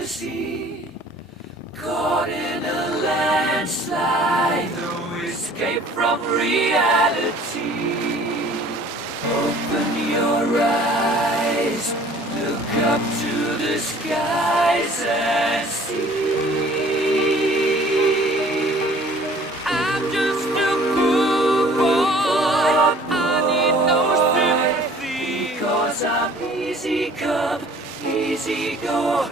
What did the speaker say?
fantasy, caught in a landslide, no escape from reality. Open your eyes, look up to the skies and see. I'm just a poor boy, I need no sympathy, because I'm easy come, easy go.